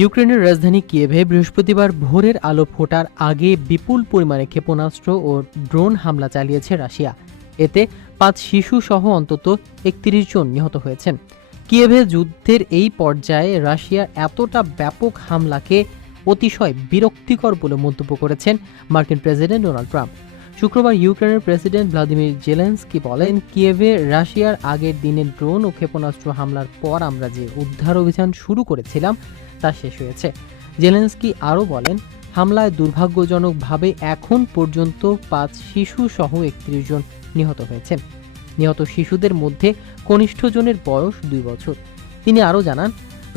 ইউক্রেনের রাজধানী কিয়েভে বৃহস্পতিবার ভোরের আলো ফোটার আগে বিপুল পরিমাণে ক্ষেপণাস্ত্র ও ড্রোন হামলা চালিয়েছে রাশিয়া। এতে 5 শিশু সহ অন্তত 31 জন নিহত হয়েছেন। কিয়েভে যুদ্ধের এই পর্যায়ে রাশিয়ার এতটা ব্যাপক হামলাকে অতিশয় বিরক্তিকর বলে মন্তব্য করেছেন মার্কিন প্রেসিডেন্ট ডোনাল্ড ট্রাম্প। শুক্রবার ইউক্রেনের প্রেসিডেন্ট ভ্লাদিমির জেলেনস্কি বলেন, কিয়েভে রাশিয়ার আগের দিনের ড্রোন ও ক্ষেপণাস্ত্র হামলার পর আমরা যে উদ্ধার অভিযান শুরু করেছিলাম তা শেষ হয়েছে। জেলেনস্কি আরও বলেন, হামলায় দুর্ভাগ্যজনকভাবে এখন পর্যন্ত 5 শিশু সহ 31 জন নিহত হয়েছেন। নিহত শিশুদের মধ্যে কনিষ্ঠ জনের বয়স 2 বছর। তিনি আরও জানান,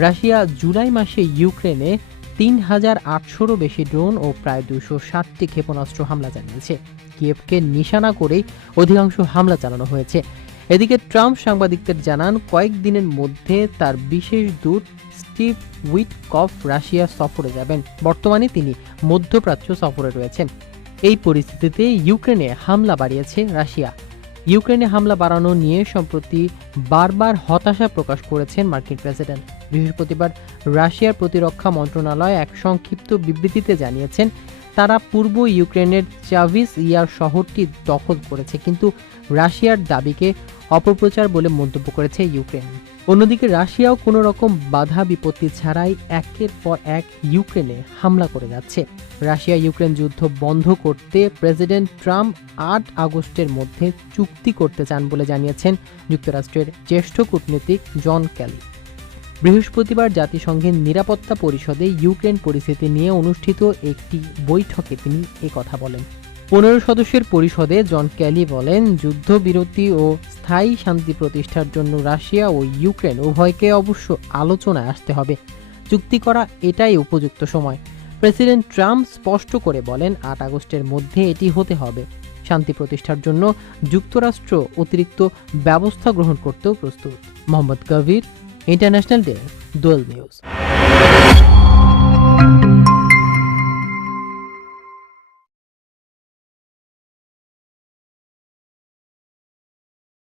রাশিয়া জুলাই মাসে ইউক্রেনে 3,800-রও বেশি ড্রোন ও প্রায় 260টি ক্ষেপণাস্ত্র হামলা চালিয়েছে। কিয়েভকে নিশানা করেই অধিকাংশ হামলা চালানো হয়েছে। এদিকে ট্রাম্প সাংবাদিকদের জানান, কয়েকদিনের মধ্যে তার বিশেষ দূত স্টিভ উইটকফ রাশিয়া সফরে যাবেন। বর্তমানে তিনি মধ্যপ্রাচ্য সফরে রয়েছেন। এই পরিস্থিতিতে ইউক্রেনে হামলা বাড়িয়েছে রাশিয়া। ইউক্রেনে হামলা বাড়ানো নিয়ে সম্প্রতি বারবার হতাশা প্রকাশ করেছেন মার্কিন প্রেসিডেন্ট। বৃহস্পতিবার রাশিয়ার প্রতিরক্ষা মন্ত্রণালয় এক সংক্ষিপ্ত বিবৃতিতে জানিয়েছেন, তারা পূর্ব ইউক্রেনের চাভিস ইয়ার শহরটি দখল করেছে, কিন্তু রাশিয়ার দাবিকে অপপ্রচার বলে মন্তব্য করেছে ইউক্রেন। অন্যদিকে রাশিয়াও কোনো রকম বাধা বিপত্তি ছাড়াই একের পর এক ইউক্রেনে হামলা করে যাচ্ছে। রাশিয়া ইউক্রেন যুদ্ধ বন্ধ করতে প্রেসিডেন্ট ট্রাম্প 8 আগস্টের মধ্যে চুক্তি করতে চান বলে জানিয়েছেন যুক্তরাষ্ট্রের জ্যেষ্ঠ কূটনীতিক জন ক্যালি। বৃহস্পতিবার জাতিসংঘের নিরাপত্তা পরিষদে ইউক্রেন পরিস্থিতি নিয়ে অনুষ্ঠিত একটি বৈঠকে তিনি একথা বলেন। 15 সদস্যের পরিষদে জন ক্যালি বলেন, যুদ্ধবিরতি ও স্থায়ী শান্তি প্রতিষ্ঠার জন্য রাশিয়া ও ইউক্রেন উভয়কে অবশ্য আলোচনায় আসতে হবে। চুক্তি করা এটাই উপযুক্ত সময়। প্রেসিডেন্ট ট্রাম্প স্পষ্ট করে বলেন, 8 আগস্টের মধ্যে এটি হতে হবে। শান্তি প্রতিষ্ঠার জন্য যুক্তরাষ্ট্র অতিরিক্ত ব্যবস্থা গ্রহণ করতেও প্রস্তুত। মোহাম্মদ কবির, ইন্টারন্যাশনাল ডেস্ক, দোয়েল নিউজ।